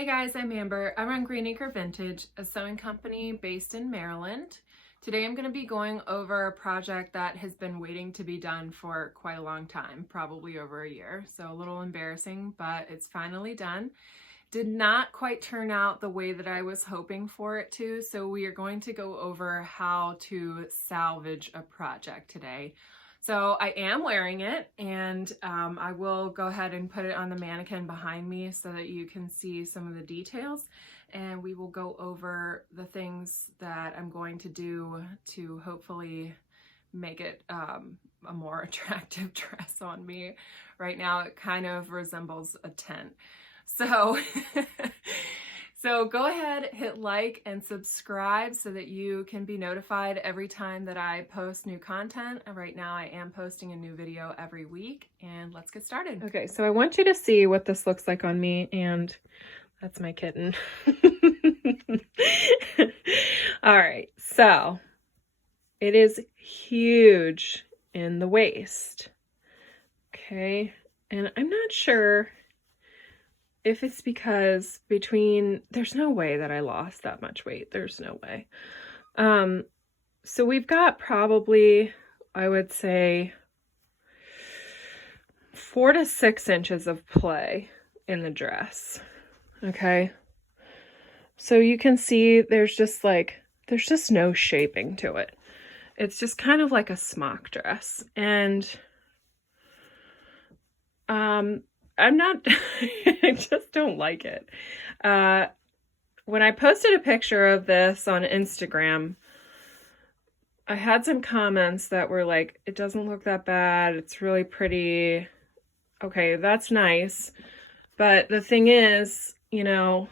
Hey guys, I'm Amber. I run Green Acre Vintage, a sewing company based in Maryland. Today I'm going to be going over a project that has been waiting to be done for quite a long time, probably over a year. So a little embarrassing, but it's finally done. Did not quite turn out the way that I was hoping for it to, so we are going to go over how to salvage a project today. So I am wearing it, and I will go ahead and put it on the mannequin behind me so that you can see some of the details, and we will go over the things that I'm going to do to hopefully make it a more attractive dress on me. Right now it kind of resembles a tent. So, so go ahead, hit like and subscribe so that you can be notified every time that I post new content. Right now I am posting a new video every week, and let's get started. Okay, so I want you to see what this looks like on me, and that's my kitten. All right, so it is huge in the waist. Okay, and I'm not sure if it's because there's no way that I lost that much weight. There's no way. So we've got probably, I would say, 4 to 6 inches of play in the dress. Okay. So you can see there's just no shaping to it. It's just kind of like a smock dress. And I'm not, I just don't like it. When I posted a picture of this on Instagram, I had some comments that were like, it doesn't look that bad. It's really pretty. Okay, that's nice. But the thing is, you know,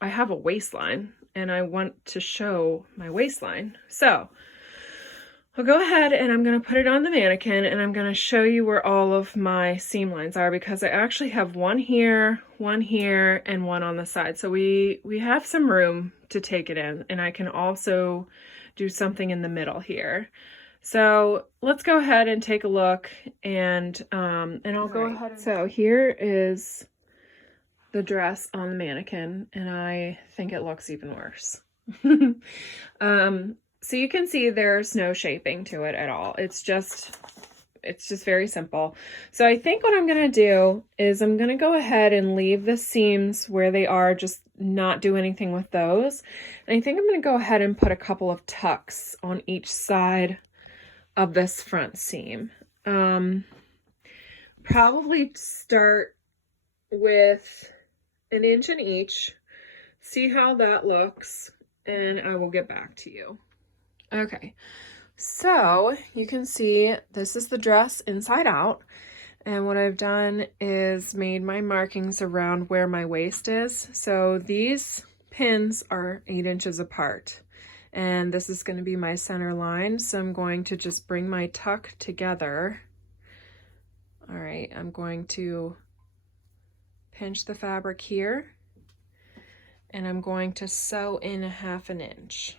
I have a waistline and I want to show my waistline. So I'll go ahead and I'm going to put it on the mannequin, and I'm going to show you where all of my seam lines are, because I actually have one here, and one on the side. So we have some room to take it in, and I can also do something in the middle here. So let's go ahead and take a look, and I'll go ahead. So here is the dress on the mannequin, and I think it looks even worse. So you can see there's no shaping to it at all. It's just very simple. So I think what I'm going to do is I'm going to go ahead and leave the seams where they are, just not do anything with those. And I think I'm going to go ahead and put a couple of tucks on each side of this front seam. Probably start with 1 inch in each, see how that looks, and I will get back to you. Okay, so you can see this is the dress inside out, and what I've done is made my markings around where my waist is. So these pins are 8 inches apart, and this is going to be my center line. So I'm going to just bring my tuck together. All right, I'm going to pinch the fabric here, and I'm going to sew in 1/2 inch.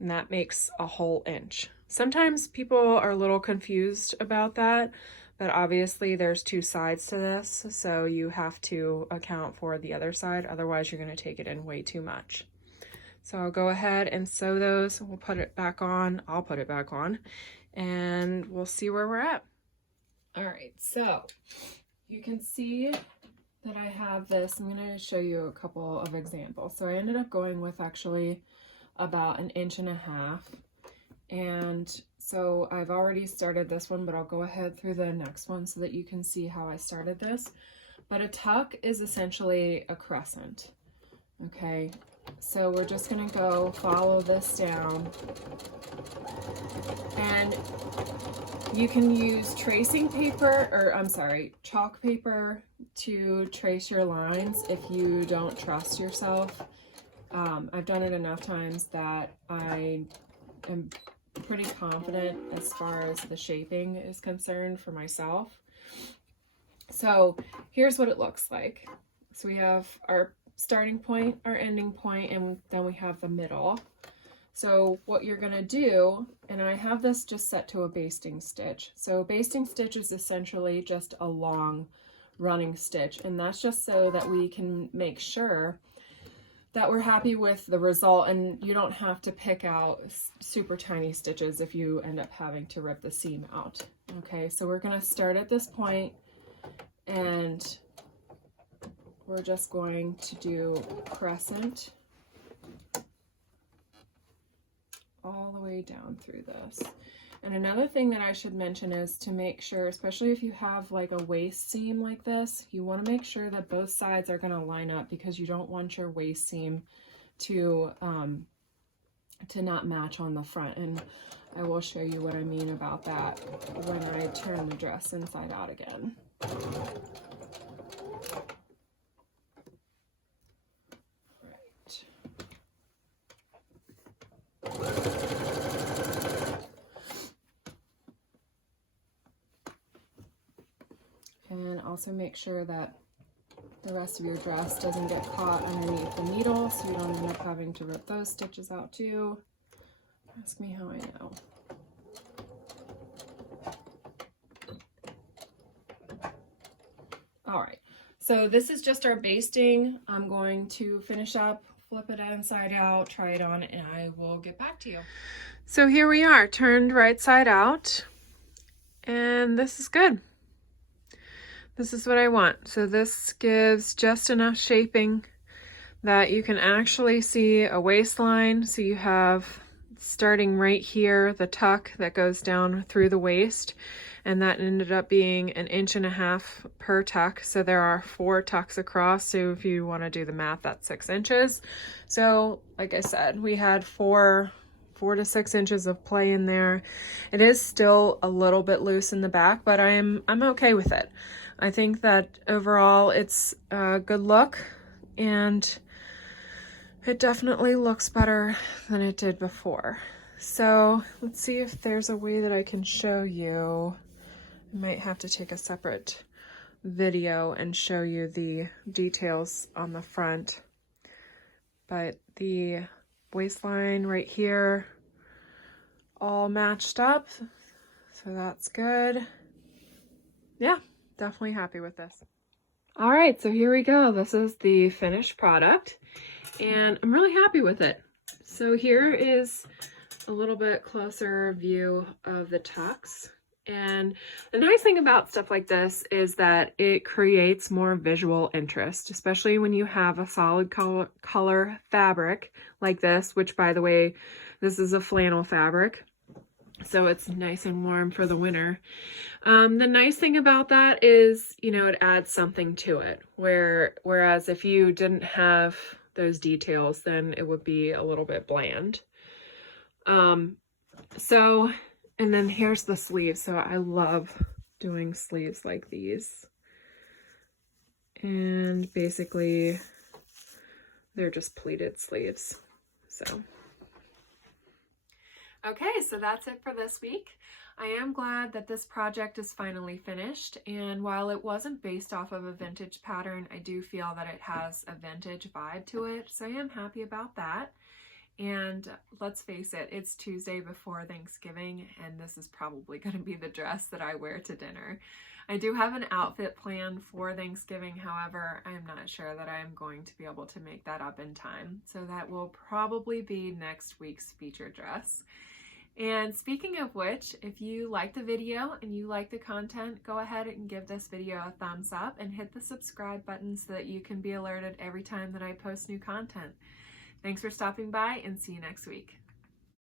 And that makes a whole inch. Sometimes people are a little confused about that, but obviously there's 2 sides to this, so you have to account for the other side. Otherwise, you're going to take it in way too much. So I'll go ahead and sew those. We'll put it back on. I'll put it back on, and we'll see where we're at. All right, so you can see that I have this. I'm going to show you a couple of examples. So I ended up going with actually about 1.5 inches, and so I've already started this one, but I'll go ahead through the next one so that you can see how I started this. But a tuck is essentially a crescent. Okay, so we're just gonna go follow this down, and you can use tracing paper, or I'm sorry, chalk paper to trace your lines if you don't trust yourself. I've done it enough times that I am pretty confident as far as the shaping is concerned for myself. So here's what it looks like. So we have our starting point, our ending point, and then we have the middle. So what you're going to do, and I have this just set to a basting stitch. So basting stitch is essentially just a long running stitch, and that's just so that we can make sure that we're happy with the result, and you don't have to pick out super tiny stitches if you end up having to rip the seam out. Okay, so we're going to start at this point, and we're just going to do crescent all the way down through this. And another thing that I should mention is to make sure, especially if you have like a waist seam like this, you want to make sure that both sides are going to line up, because you don't want your waist seam to not match on the front. And I will show you what I mean about that when I turn the dress inside out again. And also make sure that the rest of your dress doesn't get caught underneath the needle, so you don't end up having to rip those stitches out too. Ask me how I know. All right, so this is just our basting. I'm going to finish up, flip it inside out, try it on, and I will get back to you. So here we are, turned right side out, and this is good. This is what I want. So this gives just enough shaping that you can actually see a waistline. So you have, starting right here, the tuck that goes down through the waist, and that ended up being 1.5 inches per tuck. So there are 4 tucks across. So if you want to do the math, that's 6 inches. So like I said, we had 4 to 6 inches of play in there. It is still a little bit loose in the back, but I'm okay with it. I think that overall it's a good look, and it definitely looks better than it did before. So let's see if there's a way that I can show you. I might have to take a separate video and show you the details on the front. But the waistline right here all matched up, so that's good. Yeah, definitely happy with this. All right, so here we go. This is the finished product, and I'm really happy with it. So here is a little bit closer view of the tucks. And the nice thing about stuff like this is that it creates more visual interest, especially when you have a solid color fabric like this, which, by the way, this is a flannel fabric, so it's nice and warm for the winter. The nice thing about that is, you know, it adds something to it, whereas if you didn't have those details, then it would be a little bit bland. And then here's the sleeves. So I love doing sleeves like these. And basically they're just pleated sleeves. So, okay, so that's it for this week. I am glad that this project is finally finished, and while it wasn't based off of a vintage pattern, I do feel that it has a vintage vibe to it, so I am happy about that. And let's face it, it's Tuesday before Thanksgiving, and this is probably going to be the dress that I wear to dinner. I do have an outfit planned for Thanksgiving, however, I'm not sure that I'm going to be able to make that up in time, so that will probably be next week's featured dress. And speaking of which, if you like the video and you like the content, go ahead and give this video a thumbs up and hit the subscribe button so that you can be alerted every time that I post new content. Thanks for stopping by, and see you next week.